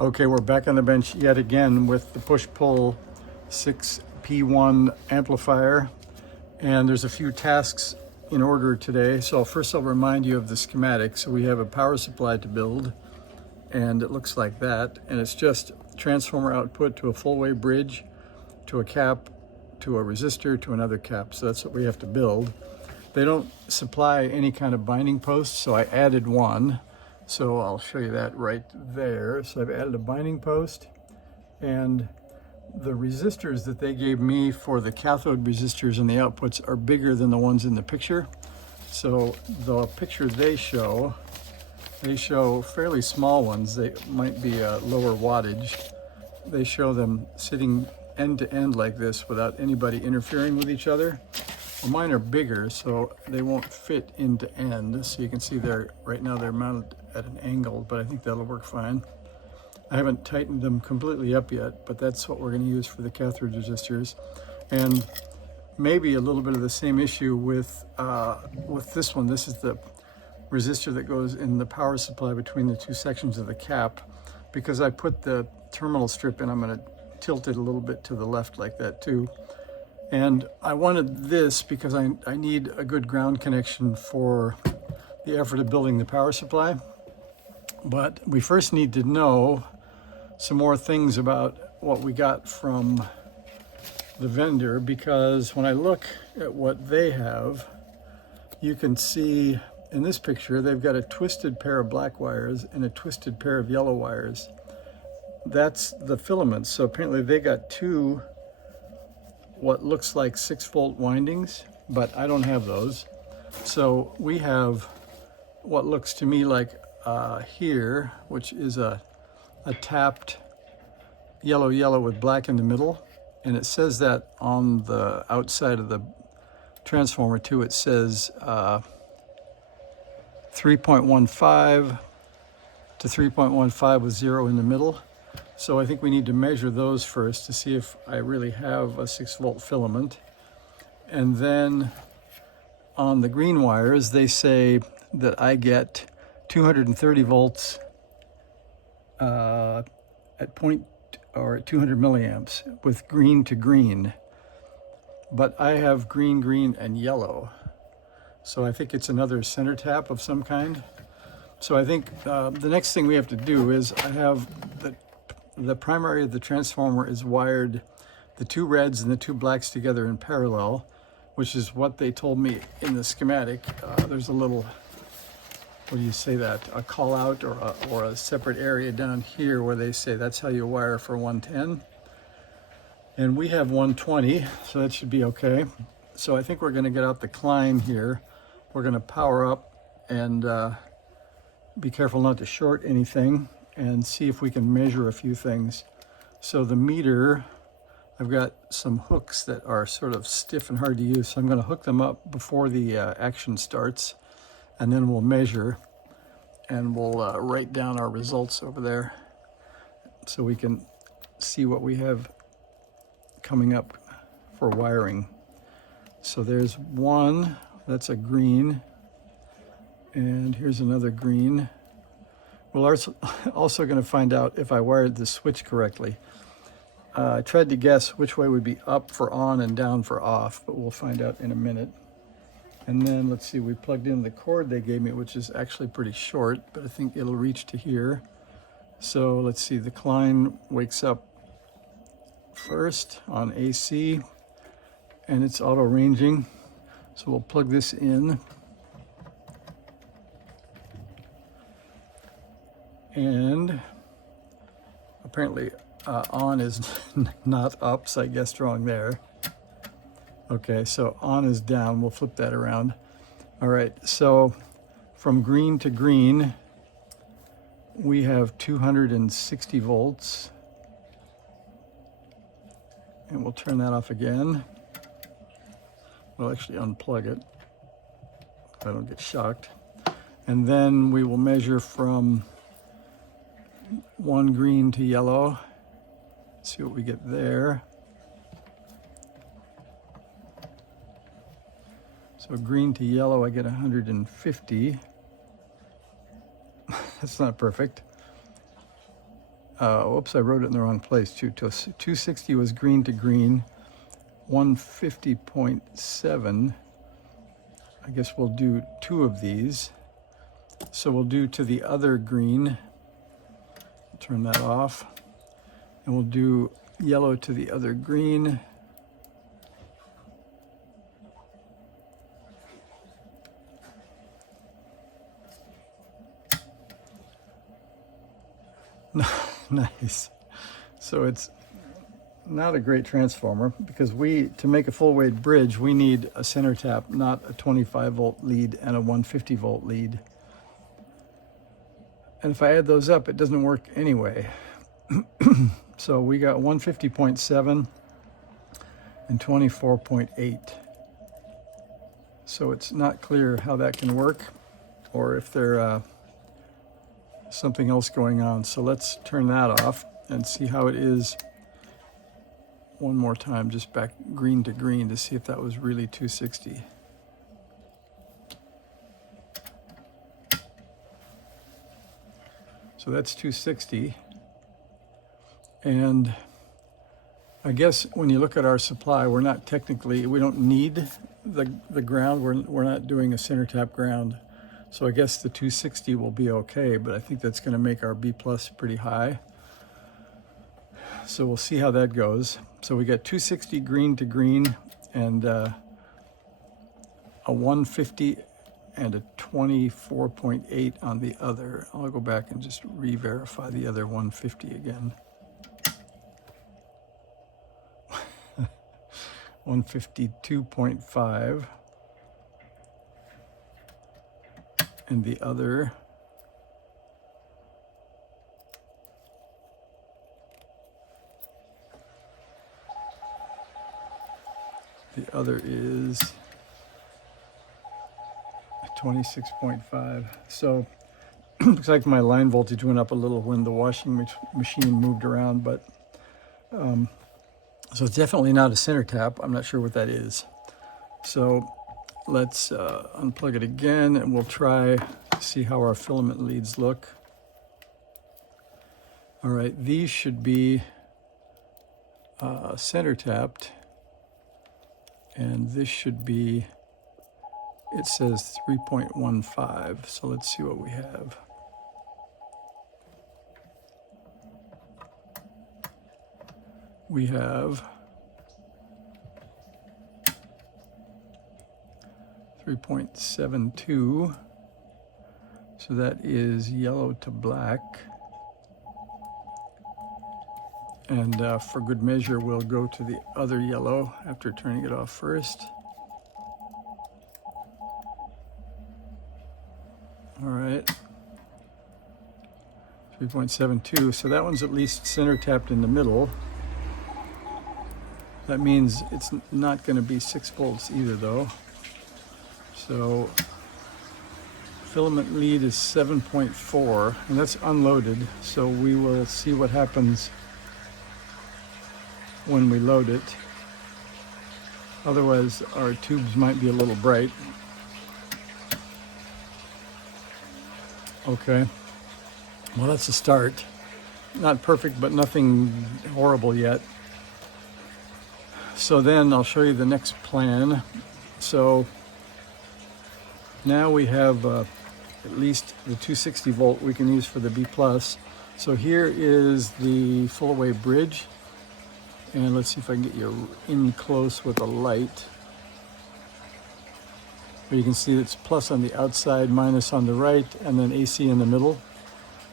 Okay, we're back on the bench yet again with the push-pull 6P1 amplifier, and there's a few tasks in order today. So first I'll remind you of the schematic. So we have a power supply to build, and it looks like that, and it's just transformer output to a full-wave bridge, to a cap, to a resistor, to another cap. So that's what we have to build. They don't supply any kind of binding post, so I added one. So I'll show you that right there. So I've added a binding post, and the resistors that they gave me for the cathode resistors and the outputs are bigger than the ones in the picture. So the picture they show fairly small ones. They might be a lower wattage. They show them sitting end to end like this without anybody interfering with each other. Well, mine are bigger, so they won't fit into end. So you can see right now they're mounted at an angle, but I think that'll work fine. I haven't tightened them completely up yet, but that's what we're going to use for the cathode resistors. And maybe a little bit of the same issue with this one. This is the resistor that goes in the power supply between the two sections of the cap. Because I put the terminal strip in, I'm going to tilt it a little bit to the left like that too. And I wanted this because I need a good ground connection for the effort of building the power supply. But we first need to know some more things about what we got from the vendor, because when I look at what they have, you can see in this picture they've got a twisted pair of black wires and a twisted pair of yellow wires. That's the filaments. So apparently they got two what looks like 6-volt windings, but I don't have those. So we have what looks to me like here, which is a tapped yellow with black in the middle, and it says that on the outside of the transformer too. It says 3.15 to 3.15 with 0 in the middle. So I think we need to measure those first to see if I really have a 6-volt filament. And then on the green wires, they say that I get 230 volts at 200 milliamps with green to green. But I have green, and yellow. So I think it's another center tap of some kind. So I think the next thing we have to do is I have the primary of the transformer is wired, the two reds and the two blacks together in parallel, which is what they told me in the schematic. There's a little, what do you say that, a call out or a separate area down here where they say that's how you wire for 110. And we have 120, so that should be okay. So I think we're going to get out the Klein here. We're going to power up and be careful not to short anything, and see if we can measure a few things. So the meter, I've got some hooks that are sort of stiff and hard to use, so I'm going to hook them up before the action starts, and then we'll measure, and we'll write down our results over there so we can see what we have coming up for wiring. So there's one, that's a green, and here's another green. We're also going to find out if I wired the switch correctly. I tried to guess which way would be up for on and down for off, but we'll find out in a minute. And then let's see, we plugged in the cord they gave me, which is actually pretty short, but I think it'll reach to here. So let's see, the Klein wakes up first on AC, and it's auto ranging. So we'll plug this in. And apparently on is not up, so I guessed wrong there. Okay, so on is down. We'll flip that around. All right, so from green to green, we have 260 volts. And we'll turn that off again. We'll actually unplug it so I don't get shocked. And then we will measure from one green to yellow. See what we get there. So green to yellow, I get 150. That's not perfect. Oops, I wrote it in the wrong place too. 260 was green to green. 150.7. I guess we'll do 2 of these. So we'll do to the other green. Turn that off. And we'll do yellow to the other green. Nice. So it's not a great transformer because to make a full weight bridge, we need a center tap, not a 25 volt lead and a 150 volt lead. And if I add those up, it doesn't work anyway. So we got 150.7 and 24.8. So it's not clear how that can work or if there's something else going on. So let's turn that off and see how it is one more time, just back green to green to see if that was really 260. So that's 260. And I guess when you look at our supply, we don't need the ground. We're not doing a center tap ground. So I guess the 260 will be okay, but I think that's going to make our B plus pretty high. So we'll see how that goes. So we got 260 green to green and a 150 and a 24.8 on the other. I'll go back and just re-verify the other 150 again. 152.5. And the other is 26.5. So looks like my line voltage went up a little when the washing machine moved around, but so it's definitely not a center tap. I'm not sure what that is. So let's unplug it again and we'll try to see how our filament leads look. All right, these should be center tapped, and this should be, it says 3.15. So let's see what we have. We have 3.72, so that is yellow to black. And for good measure, we'll go to the other yellow after turning it off first. All right, 3.72, so that one's at least center tapped in the middle. That means it's not going to be 6 volts either though. So filament lead is 7.4, and that's unloaded. So we will see what happens when we load it. Otherwise, our tubes might be a little bright. Okay, well, that's a start. Not perfect, but nothing horrible yet. So then I'll show you the next plan. So now we have at least the 260 volt we can use for the B plus. So here is the full away bridge. And let's see if I can get you in close with a light. You can see it's plus on the outside, minus on the right, and then AC in the middle.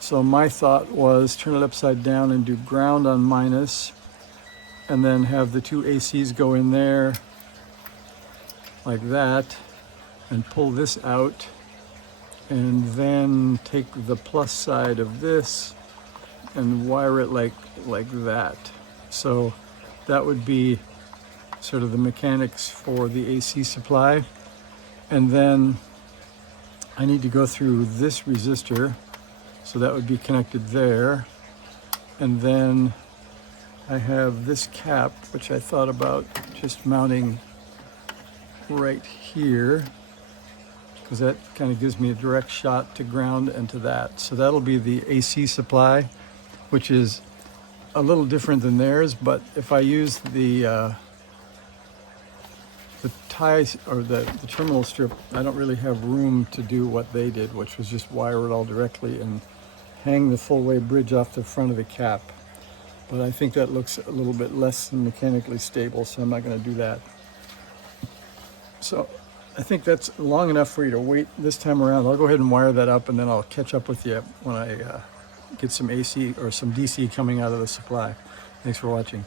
So my thought was turn it upside down and do ground on minus, and then have the 2 ACs go in there like that, and pull this out, and then take the plus side of this and wire it like that. So that would be sort of the mechanics for the AC supply. And then I need to go through this resistor, so that would be connected there. And then I have this cap, which I thought about just mounting right here, because that kind of gives me a direct shot to ground and to that. So that'll be the AC supply. which is a little different than theirs, but if I use the tie or the terminal strip, I don't really have room to do what they did, which was just wire it all directly and hang the full-way bridge off the front of the cap. But I think that looks a little bit less than mechanically stable, so I'm not going to do that. So I think that's long enough for you to wait this time around. I'll go ahead and wire that up, and then I'll catch up with you when I get some AC or some DC coming out of the supply. Thanks for watching.